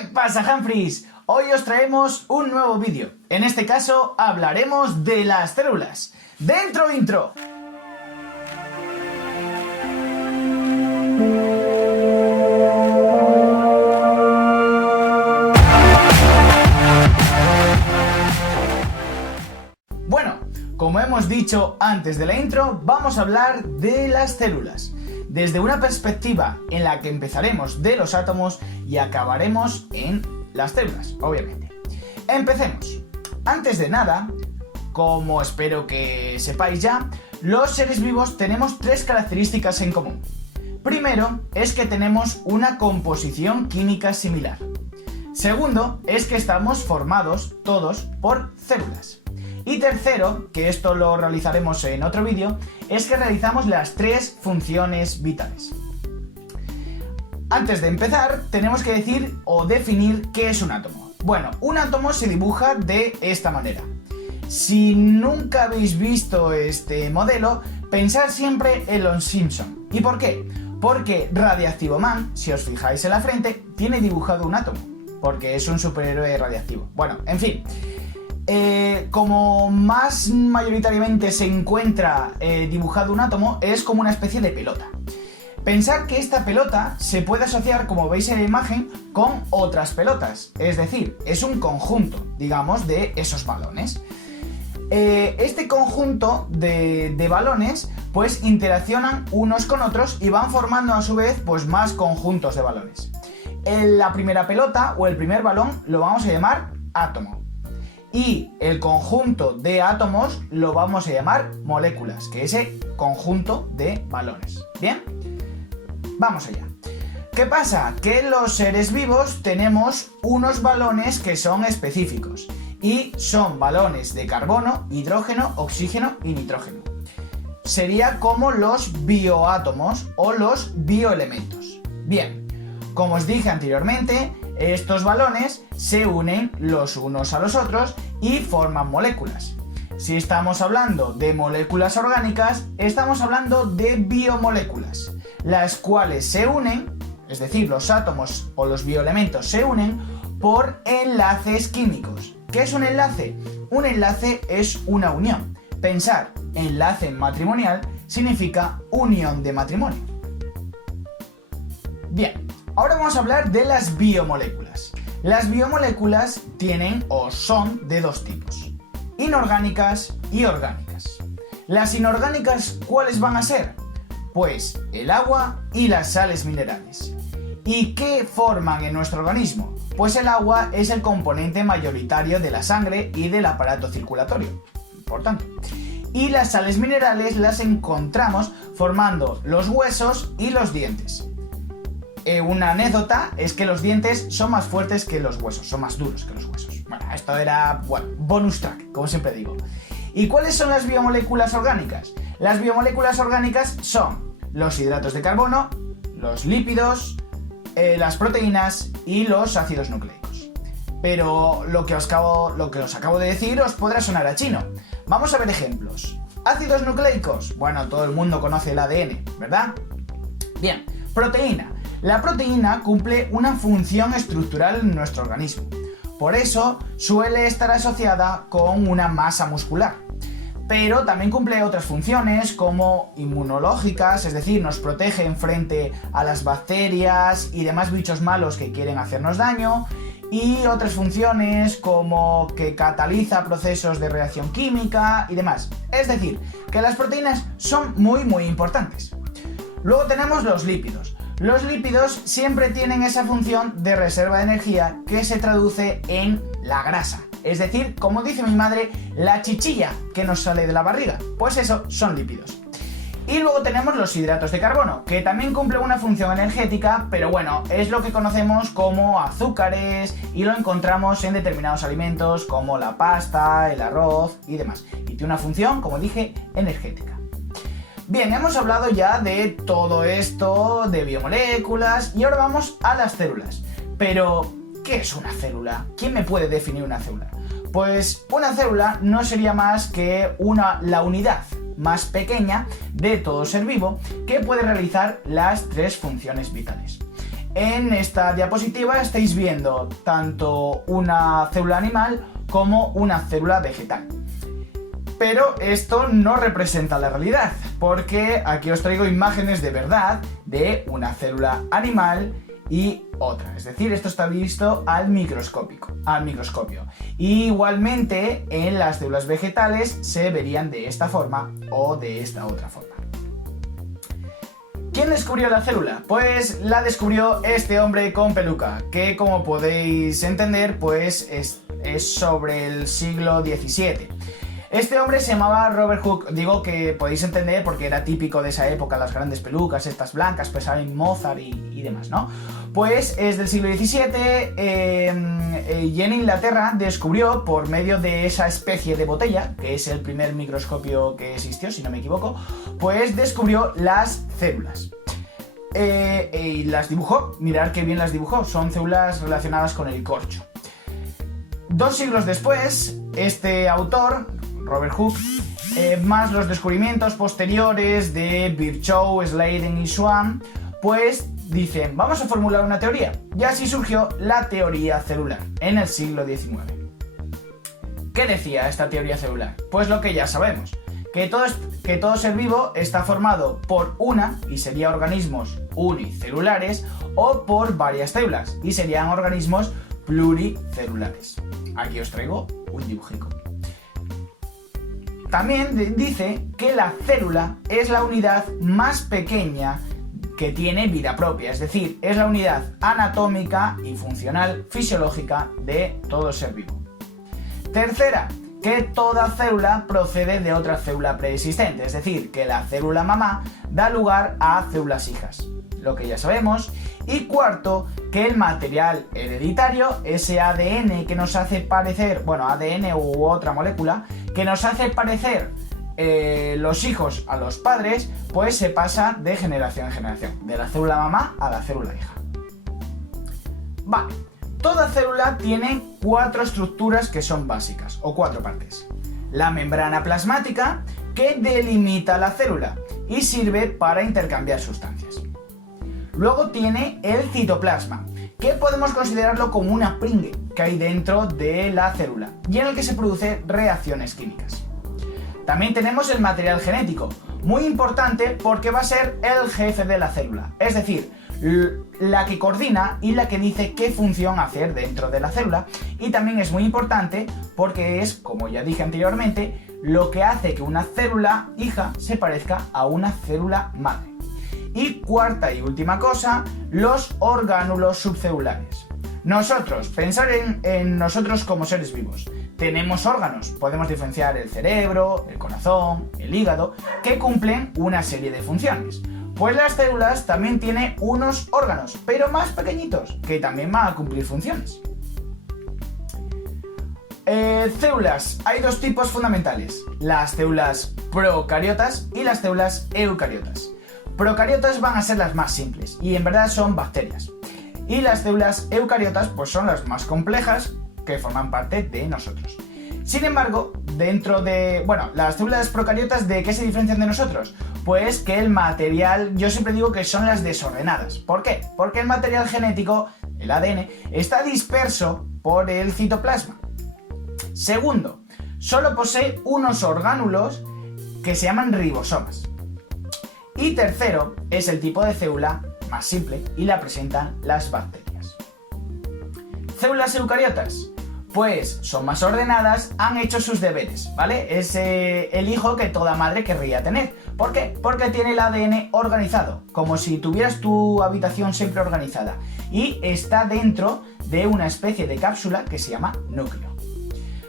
¿Qué pasa, Humphries? Hoy os traemos un nuevo vídeo. En este caso hablaremos de las células. ¡Dentro intro! Bueno, como hemos dicho antes de la intro, vamos a hablar de las células, desde una perspectiva en la que empezaremos de los átomos y acabaremos en las células, obviamente. Empecemos. Antes de nada, como espero que sepáis ya, los seres vivos tenemos tres características en común. Primero, es que tenemos una composición química similar. Segundo, es que estamos formados todos por células. Y tercero, que esto lo realizaremos en otro vídeo, es que realizamos las tres funciones vitales. Antes de empezar, tenemos que decir o definir qué es un átomo. Bueno, un átomo se dibuja de esta manera. Si nunca habéis visto este modelo, pensad siempre en los Simpson. ¿Y por qué? Porque Radiactivo Man, si os fijáis en la frente, tiene dibujado un átomo, porque es un superhéroe radiactivo. Bueno, en fin. Como más mayoritariamente se encuentra dibujado un átomo, es como una especie de pelota. Pensad que esta pelota se puede asociar, como veis en la imagen, con otras pelotas. Es decir, es un conjunto, digamos, de esos balones. Este conjunto de balones pues interaccionan unos con otros y van formando a su vez pues más conjuntos de balones. La primera pelota o el primer balón lo vamos a llamar átomo. Y el conjunto de átomos lo vamos a llamar moléculas, que es ese conjunto de balones. ¿Bien? Vamos allá. ¿Qué pasa? Que los seres vivos tenemos unos balones que son específicos y son balones de carbono, hidrógeno, oxígeno y nitrógeno. Sería como los bioátomos o los bioelementos. Bien, como os dije anteriormente, estos balones se unen los unos a los otros y forman moléculas. Si estamos hablando de moléculas orgánicas, estamos hablando de biomoléculas, las cuales se unen, es decir, los átomos o los bioelementos se unen por enlaces químicos. ¿Qué es un enlace? Un enlace es una unión. Pensar enlace matrimonial significa unión de matrimonio. Bien. Ahora vamos a hablar de las biomoléculas. Las biomoléculas tienen o son de dos tipos: inorgánicas y orgánicas. Las inorgánicas, ¿cuáles van a ser? Pues el agua y las sales minerales. ¿Y qué forman en nuestro organismo? Pues el agua es el componente mayoritario de la sangre y del aparato circulatorio. Importante. Y las sales minerales las encontramos formando los huesos y los dientes. Una anécdota es que los dientes son más fuertes que los huesos, son más duros que los huesos. Bueno, esto era, bonus track, como siempre digo. ¿Y cuáles son las biomoléculas orgánicas? Las biomoléculas orgánicas son los hidratos de carbono, los lípidos, las proteínas y los ácidos nucleicos. Pero lo que os acabo de decir os podrá sonar a chino. Vamos a ver ejemplos. Ácidos nucleicos. Bueno, todo el mundo conoce el ADN, ¿verdad? Bien, proteína. La proteína cumple una función estructural en nuestro organismo. Por eso suele estar asociada con una masa muscular. Pero también cumple otras funciones como inmunológicas, es decir, nos protege frente a las bacterias y demás bichos malos que quieren hacernos daño. Y otras funciones como que cataliza procesos de reacción química y demás. Es decir, que las proteínas son muy importantes. Luego tenemos los lípidos. Los lípidos siempre tienen esa función de reserva de energía que se traduce en la grasa. Es decir, como dice mi madre, la chichilla que nos sale de la barriga. Pues eso son lípidos. Y luego tenemos los hidratos de carbono, que también cumplen una función energética, pero bueno, es lo que conocemos como azúcares y lo encontramos en determinados alimentos como la pasta, el arroz y demás. Y tiene una función, como dije, energética. Bien, hemos hablado ya de todo esto, de biomoléculas, y ahora vamos a las células. Pero, ¿qué es una célula? ¿Quién me puede definir una célula? Pues una célula no sería más que la unidad más pequeña de todo ser vivo que puede realizar las tres funciones vitales. En esta diapositiva estáis viendo tanto una célula animal como una célula vegetal. Pero esto no representa la realidad, porque aquí os traigo imágenes de verdad de una célula animal y otra. Es decir, esto está visto al microscopio. Y igualmente en las células vegetales se verían de esta forma o de esta otra forma. ¿Quién descubrió la célula? Pues la descubrió este hombre con peluca, que como podéis entender, pues es sobre el siglo XVII. Este hombre se llamaba Robert Hooke, digo que podéis entender porque era típico de esa época, las grandes pelucas, estas blancas, pensaban en Mozart y demás, ¿no? Pues es del siglo XVII y en Inglaterra descubrió, por medio de esa especie de botella, que es el primer microscopio que existió, si no me equivoco, pues descubrió las células. Y las dibujó, mirad qué bien las dibujó, son células relacionadas con el corcho. 2 siglos después, este autor, Robert Hooke, más los descubrimientos posteriores de Virchow, Sladen y Schwann, pues dicen, vamos a formular una teoría. Y así surgió la teoría celular, en el siglo XIX. ¿Qué decía esta teoría celular? Pues lo que ya sabemos, que todo ser vivo está formado por una, y serían organismos unicelulares, o por varias células, y serían organismos pluricelulares. Aquí os traigo un dibujico. También dice que la célula es la unidad más pequeña que tiene vida propia, es decir, es la unidad anatómica y funcional fisiológica de todo ser vivo. Tercera, que toda célula procede de otra célula preexistente, es decir, que la célula mamá da lugar a células hijas, lo que ya sabemos. Y cuarto, que el material hereditario, ese ADN que nos hace parecer, bueno, ADN u otra molécula, que nos hace parecer los hijos a los padres, pues se pasa de generación en generación, de la célula mamá a la célula hija. Vale, toda célula tiene 4 estructuras que son básicas, o 4 partes. La membrana plasmática, que delimita la célula y sirve para intercambiar sustancias. Luego tiene el citoplasma, que podemos considerarlo como una pringue que hay dentro de la célula y en el que se producen reacciones químicas. También tenemos el material genético, muy importante porque va a ser el jefe de la célula, es decir, la que coordina y la que dice qué función hacer dentro de la célula, y también es muy importante porque es, como ya dije anteriormente, lo que hace que una célula hija se parezca a una célula madre. Y cuarta y última cosa, los orgánulos subcelulares. Nosotros, pensar en nosotros como seres vivos. Tenemos órganos, podemos diferenciar el cerebro, el corazón, el hígado, que cumplen una serie de funciones. Pues las células también tienen unos órganos, pero más pequeñitos, que también van a cumplir funciones. Células, hay 2 tipos fundamentales, las células procariotas y las células eucariotas. Procariotas van a ser las más simples y en verdad son bacterias. Y las células eucariotas pues son las más complejas que forman parte de nosotros. Sin embargo, dentro de... las células procariotas, ¿de qué se diferencian de nosotros? Pues que el material, yo siempre digo que son las desordenadas. ¿Por qué? Porque el material genético, el ADN, está disperso por el citoplasma. Segundo, solo posee unos orgánulos que se llaman ribosomas. Y tercero, es el tipo de célula más simple y la presentan las bacterias. Células eucariotas, pues son más ordenadas, han hecho sus deberes, ¿vale? Es el hijo que toda madre querría tener. ¿Por qué? Porque tiene el ADN organizado, como si tuvieras tu habitación siempre organizada, y está dentro de una especie de cápsula que se llama núcleo.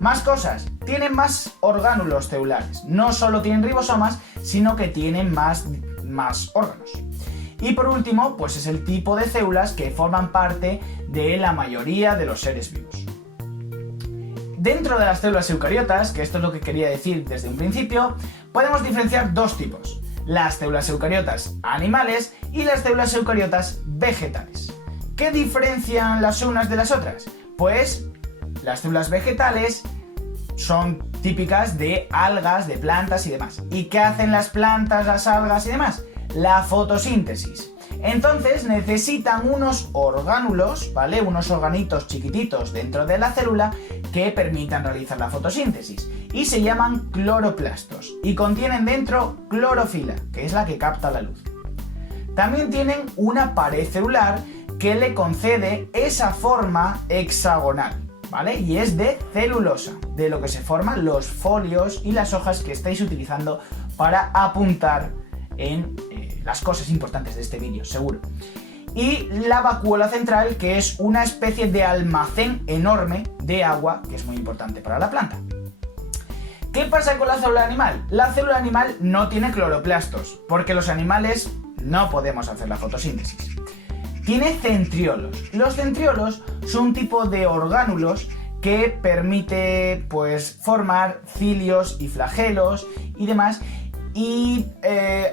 Más cosas, tienen más orgánulos celulares, no solo tienen ribosomas, sino que tienen más órganos. Y por último, pues es el tipo de células que forman parte de la mayoría de los seres vivos. Dentro de las células eucariotas, que esto es lo que quería decir desde un principio, podemos diferenciar 2 tipos, las células eucariotas animales y las células eucariotas vegetales. ¿Qué diferencian las unas de las otras? Pues las células vegetales son típicas de algas, de plantas y demás. ¿Y qué hacen las plantas, las algas y demás? La fotosíntesis. Entonces necesitan unos orgánulos, ¿vale? Unos organitos chiquititos dentro de la célula que permitan realizar la fotosíntesis y se llaman cloroplastos y contienen dentro clorofila, que es la que capta la luz. También tienen una pared celular que le concede esa forma hexagonal, ¿vale? Y es de celulosa, de lo que se forman los folios y las hojas que estáis utilizando para apuntar en las cosas importantes de este vídeo, seguro. Y la vacuola central, que es una especie de almacén enorme de agua, que es muy importante para la planta. ¿Qué pasa con la célula animal? La célula animal no tiene cloroplastos, porque los animales no podemos hacer la fotosíntesis. Tiene centriolos. Los centriolos son un tipo de orgánulos que permite, pues, formar cilios y flagelos y demás. Y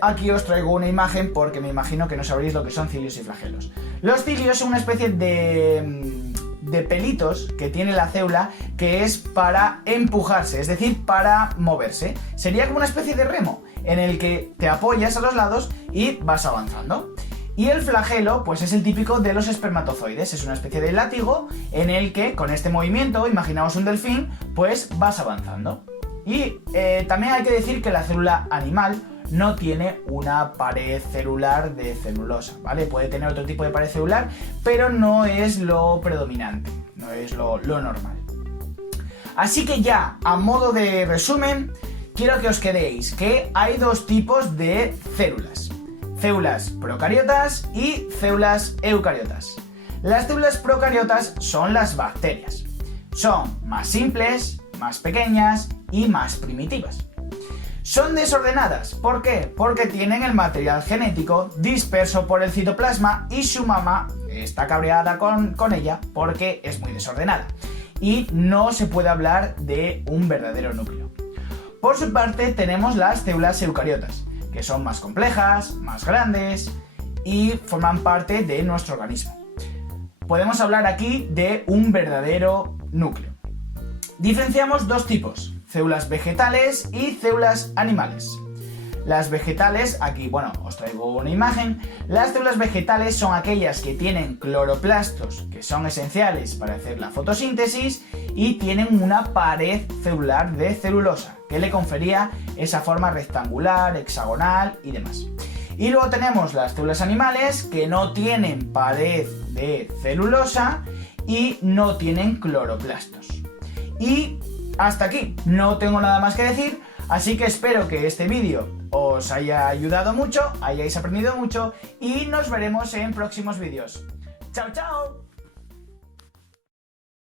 aquí os traigo una imagen porque me imagino que no sabréis lo que son cilios y flagelos. Los cilios son una especie de pelitos que tiene la célula que es para empujarse, es decir, para moverse. Sería como una especie de remo en el que te apoyas a los lados y vas avanzando. Y el flagelo, pues es el típico de los espermatozoides, es una especie de látigo en el que con este movimiento, imaginaos un delfín, pues vas avanzando. Y también hay que decir que la célula animal no tiene una pared celular de celulosa, ¿vale? Puede tener otro tipo de pared celular, pero no es lo predominante, no es lo normal. Así que ya, a modo de resumen, quiero que os quedéis que hay dos tipos de células. Células procariotas y células eucariotas. Las células procariotas son las bacterias. Son más simples, más pequeñas y más primitivas. Son desordenadas. ¿Por qué? Porque tienen el material genético disperso por el citoplasma y su mamá está cabreada con ella porque es muy desordenada. Y no se puede hablar de un verdadero núcleo. Por su parte tenemos las células eucariotas, que son más complejas, más grandes y forman parte de nuestro organismo. Podemos hablar aquí de un verdadero núcleo. Diferenciamos dos tipos, células vegetales y células animales. Las vegetales, aquí, bueno, os traigo una imagen. Las células vegetales son aquellas que tienen cloroplastos, que son esenciales para hacer la fotosíntesis, y tienen una pared celular de celulosa, que le confería esa forma rectangular, hexagonal y demás. Y luego tenemos las células animales, que no tienen pared de celulosa y no tienen cloroplastos. Y hasta aquí, no tengo nada más que decir, así que espero que este vídeo os haya ayudado mucho, hayáis aprendido mucho y nos veremos en próximos vídeos. ¡Chao, chao!